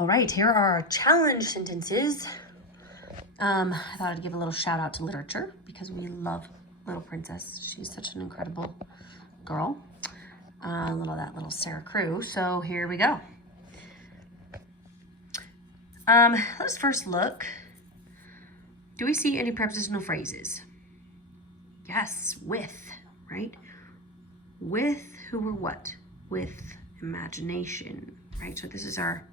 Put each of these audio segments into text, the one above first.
All right, here are our challenge sentences. I thought I'd give a little shout out to literature because we love Little Princess. She's such an incredible girl. That little Sarah Crew. So here we go. Let's first look. Do we see any prepositional phrases? Yes, with, right? With who or what? With imagination, right? So this is our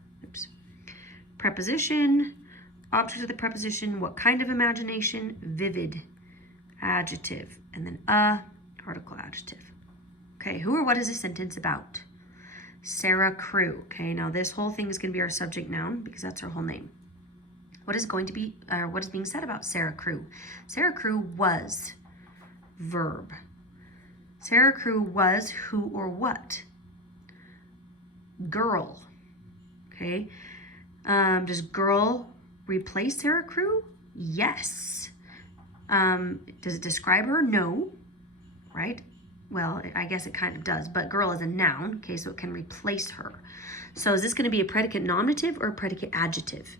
preposition, object of the preposition, what kind of imagination? Vivid, adjective, and then article adjective. Okay, who or what is this sentence about? Sarah Crew. Okay, now this whole thing is going to be our subject noun because that's her whole name. What is going to be, what is being said about Sarah Crew? Sarah Crew was, verb. Sarah Crew was who or what? Girl. Okay, does girl replace Sarah Crew? Yes. Does it describe her? No, right? Well, I guess it kind of does, but girl is a noun, okay, so it can replace her. So is this going to be a predicate nominative or a predicate adjective?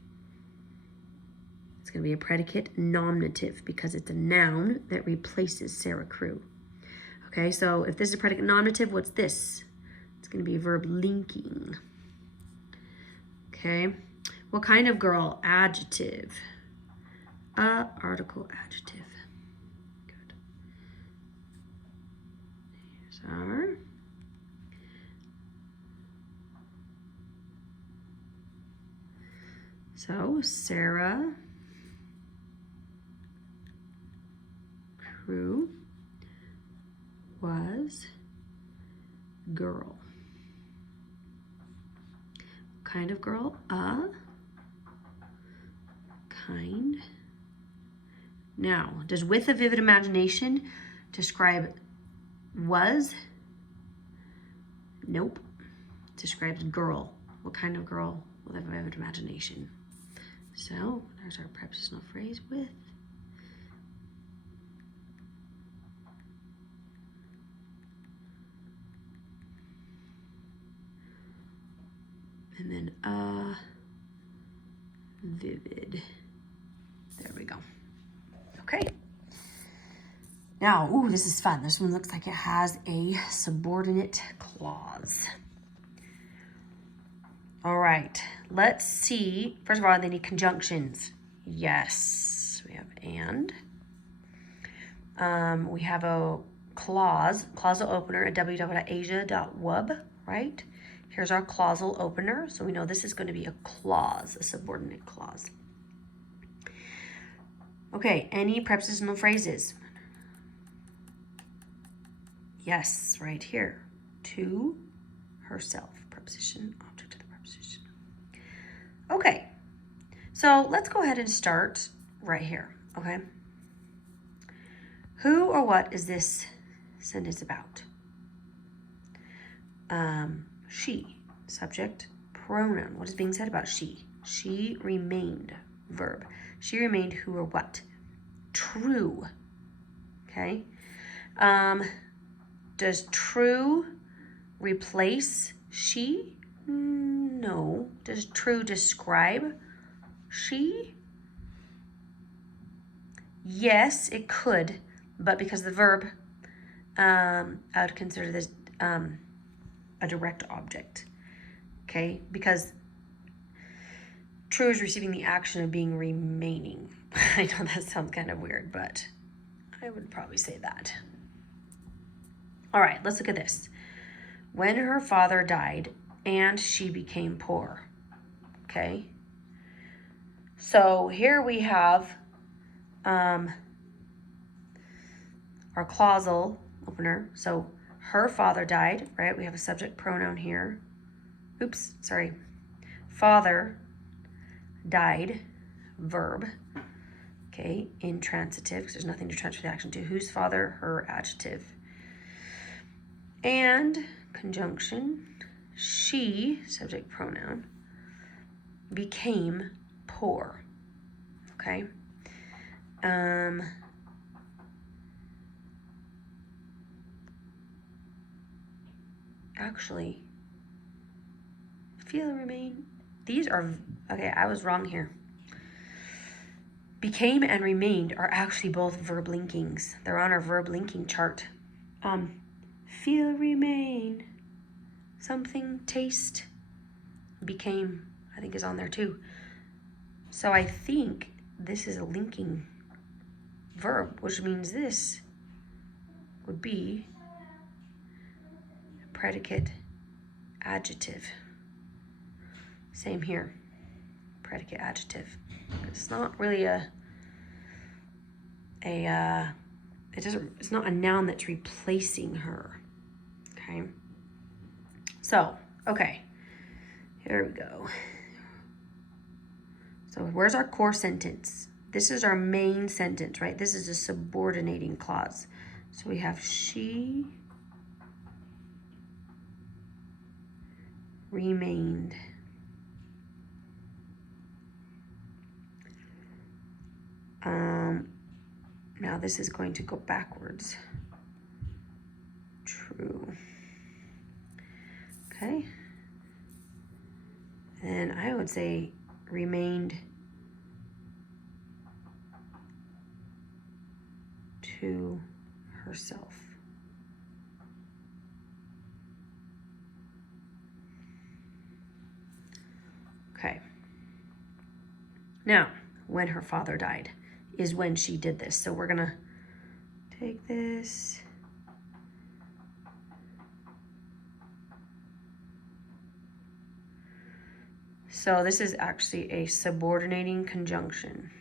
It's going to be a predicate nominative because it's a noun that replaces Sarah Crew. Okay, so if this is a predicate nominative, what's this? It's going to be verb linking. Okay, what kind of girl? Adjective. Article adjective. Good. Here's our. So Sarah Crew was girl. Kind of girl? Kind. Now, does with a vivid imagination describe was? Nope. Describes girl. What kind of girl with a vivid imagination? So there's our prepositional phrase with. And then vivid. There we go. Okay. Now, ooh, this is fun. This one looks like it has a subordinate clause. All right, let's see. First of all, they need conjunctions. Yes, we have and. We have a clause, clausal opener at www.asia.wub, right? Here's our clausal opener. So we know this is going to be a clause, a subordinate clause. Okay, any prepositional phrases? Yes, right here. To herself. Preposition, object of the preposition. Okay, so let's go ahead and start right here, okay? Who or what is this sentence about? She, subject, pronoun. What is being said about she? She remained, verb. She remained who or what? True, okay? Does true replace she? No. Does true describe she? Yes, it could, but because the verb, I would consider this a direct object, okay? Because true is receiving the action of being remaining. I know that sounds kind of weird, but I would probably say that. All right, let's look at this. When her father died and she became poor, okay? So here we have our clausal opener. So her father died, right? We have a subject pronoun here. Oops, sorry. Father died, verb. Okay, intransitive, because there's nothing to transfer the action to. Whose father? Her, adjective. And conjunction, she, subject pronoun, became poor. Okay. Actually, feel remain. these are, okay, I was wrong here. Became and remained are actually both verb linkings. They're on our verb linking chart. Feel, remain, something, taste, became, I think is on there too. So I think this is a linking verb, which means this would be a predicate adjective. Same here, predicate adjective. It's not really it's not a noun that's replacing her. Okay. So, okay. Here we go. So where's our core sentence? This is our main sentence, right? This is a subordinating clause. So we have she remained. Now this is going to go backwards. True. Okay. And I would say remained to herself. Okay. Now, when her father died is when she did this. So we're gonna take this. So this is actually a subordinating conjunction.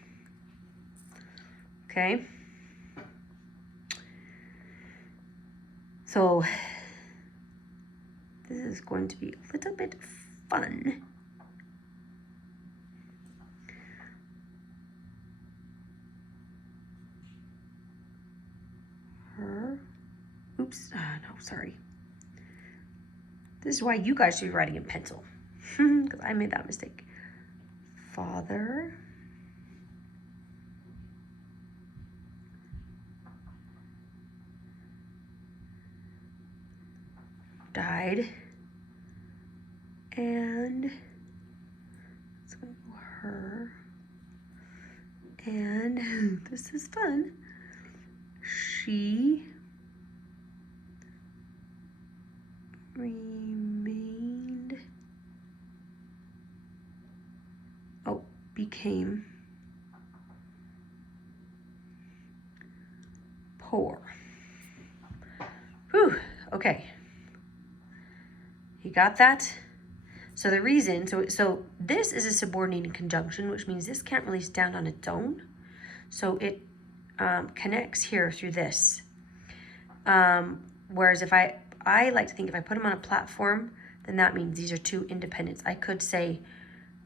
Okay. So this is going to be a little bit fun. Her, oops, no, sorry. This is why you guys should be writing in pencil, because I made that mistake. Father died, and let's go her, and this is fun. She remained, became poor. Whew, okay. You got that? So the reason, so this is a subordinating conjunction, which means this can't really stand on its own. So it connects here through this. Whereas if I like to think if I put them on a platform, then that means these are two independents. I could say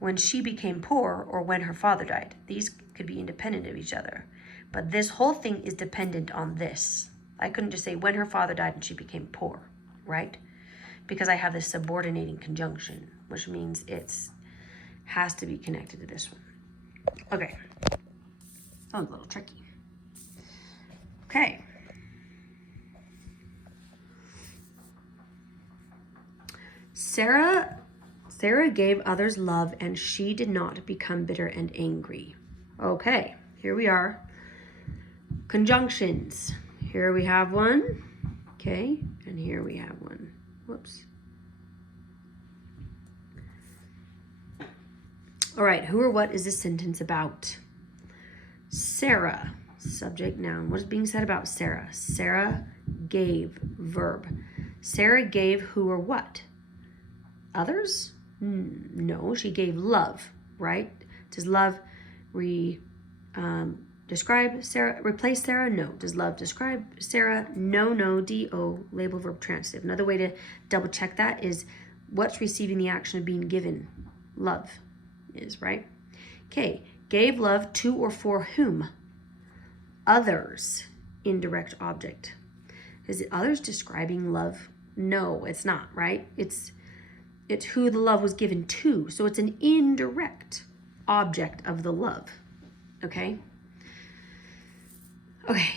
when she became poor or when her father died. These could be independent of each other. But this whole thing is dependent on this. I couldn't just say when her father died and she became poor, right? Because I have this subordinating conjunction, which means it's has to be connected to this one. Okay. Sounds a little tricky. Okay. Sarah gave others love and she did not become bitter and angry. Okay, here we are. Conjunctions. Here we have one. Okay, and here we have one. Whoops. All right, who or what is this sentence about? Sarah, subject, noun. What is being said about Sarah? Sarah gave, verb. Sarah gave who or what? Others? No, she gave love, right? Does love describe Sarah, replace Sarah? No. Does love describe Sarah? No, D-O, label, verb, transitive. Another way to double check that is what's receiving the action of being given? Love is, right? Okay, gave love to or for whom? Others, indirect object. Is it others describing love? No, it's not, right? It's who the love was given to. So it's an indirect object of the love. Okay? Okay.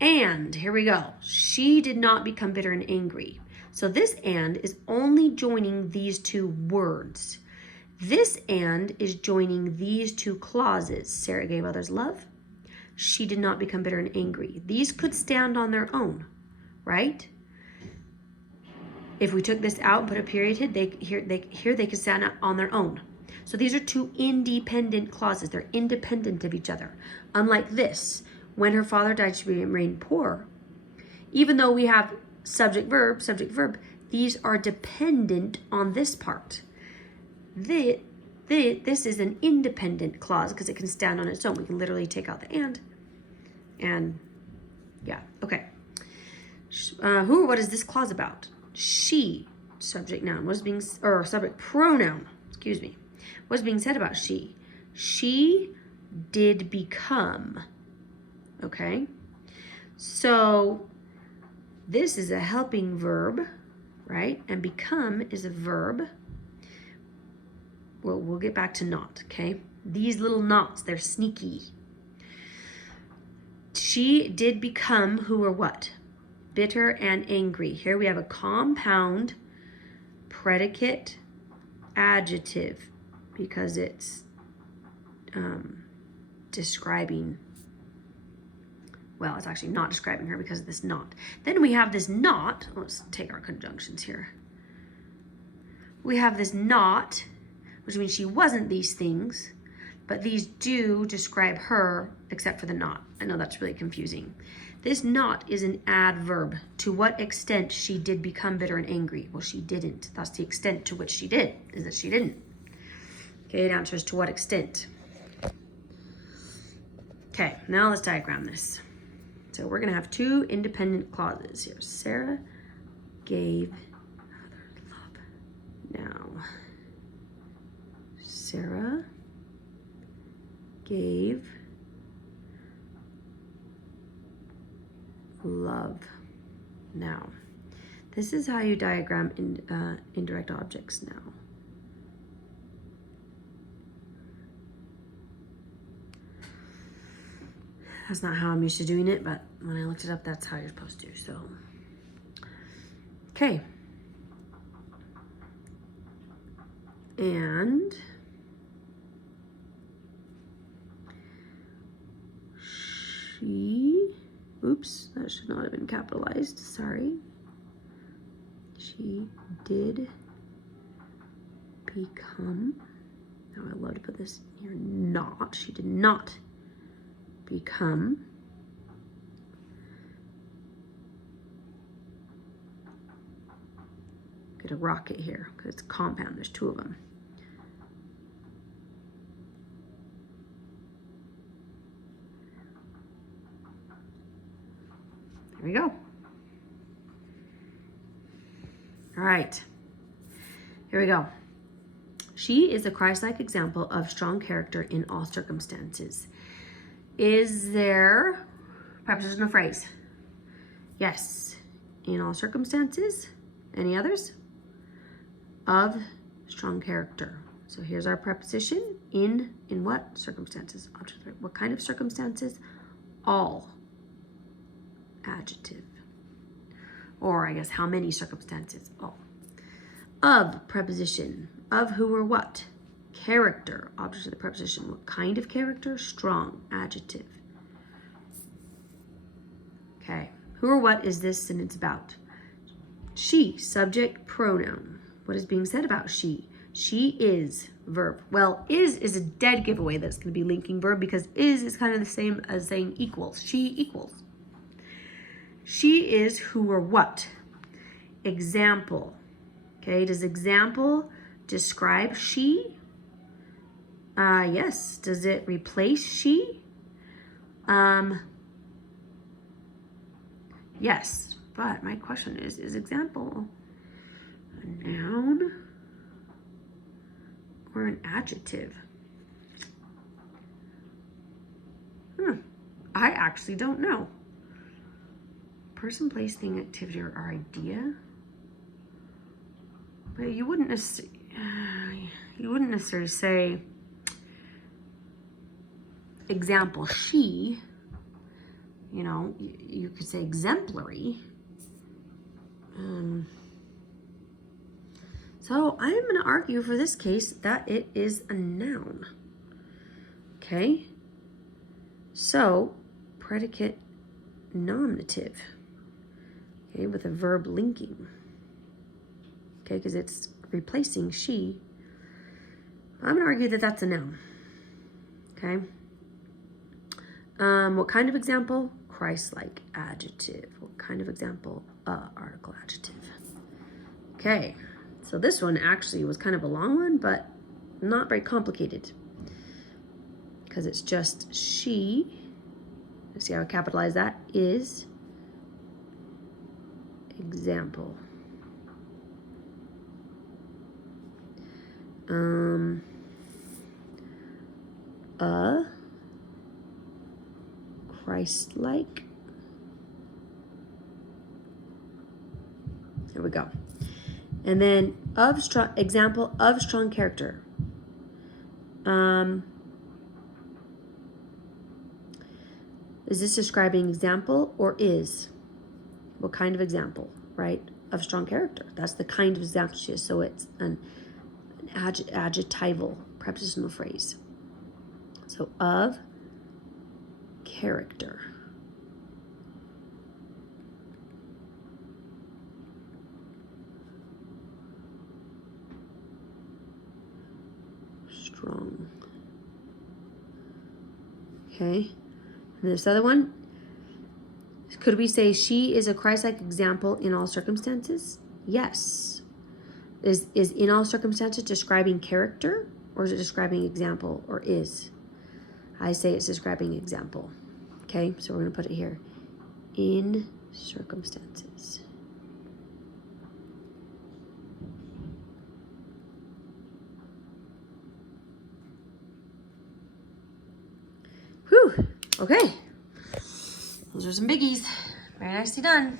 And here we go. She did not become bitter and angry. So this and is only joining these two words. This and is joining these two clauses. Sarah gave others love. She did not become bitter and angry. These could stand on their own, right? If we took this out and put a period here, they could stand on their own. So these are two independent clauses. They're independent of each other. Unlike this, when her father died, she remained poor. Even though we have subject, verb, these are dependent on this part. This is an independent clause because it can stand on its own. We can literally take out the and yeah, okay. What is this clause about? She, subject noun, subject pronoun, excuse me. What's being said about she? She did become, okay? So this is a helping verb, right? And become is a verb. Well, we'll get back to not, okay? These little nots, they're sneaky. She did become who or what? Bitter and angry. Here we have a compound predicate adjective because it's describing, well, it's actually not describing her because of this not. Then we have this not. Let's take our conjunctions here. We have this not, which means she wasn't these things, but these do describe her except for the not. I know that's really confusing. This not is an adverb. To what extent she did become bitter and angry? Well, she didn't. That's the extent to which she did, is that she didn't. Okay, it answers to what extent. Okay, now let's diagram this. So we're gonna have two independent clauses here. Sarah gave others love. Now, Sarah gave love. Now, this is how you diagram indirect objects now. That's not how I'm used to doing it, but when I looked it up, that's how you're supposed to, so. Okay. And she, oops, that should not have been capitalized, sorry. She did become, now I love to put this here, not, she did not become get a rocket here because it's compound, there's two of them. There we go. All right, here we go. She is a Christ-like example of strong character in all circumstances. Is there prepositional phrase? Yes. In all circumstances. Any others? Of strong character. So here's our preposition. In what circumstances? What kind of circumstances? All. Adjective. Or I guess how many circumstances? All. Of preposition. Of who or what? Character, object of the preposition. What kind of character? Strong, adjective. Okay, who or what is this sentence about? She, subject, pronoun. What is being said about she? She is, verb. Well, is a dead giveaway that's going to be linking verb because is kind of the same as saying equals. She equals. She is who or what? Example. Okay, does example describe she? Yes. Does it replace she? Yes. But my question is example a noun or an adjective? I actually don't know. Person, place, thing, activity, or idea. But you wouldn't necessarily say example she. You know, you could say So I'm going to argue for this case that it is a noun. Okay? So, predicate nominative. Okay, with a verb linking. Okay, because it's replacing she. I'm going to argue that that's a noun. Okay? What kind of example? Christ-like adjective. What kind of example? Article adjective. Okay, so this one actually was kind of a long one, but not very complicated. Because it's just she. See how I capitalize that? Is example. A Christ-like. There we go. And then of strong example of strong character. Is this describing example or is? What kind of example, right? Of strong character. That's the kind of example she is. So it's an adjectival prepositional phrase. So of character. Strong. Okay. And this other one, could we say she is a Christ-like example in all circumstances? Yes. Is in all circumstances describing character, or is it describing example, or is? I say it's describing example. Okay, so we're going to put it here. In circumstances. Whew. Okay. Those are some biggies. Very nicely done.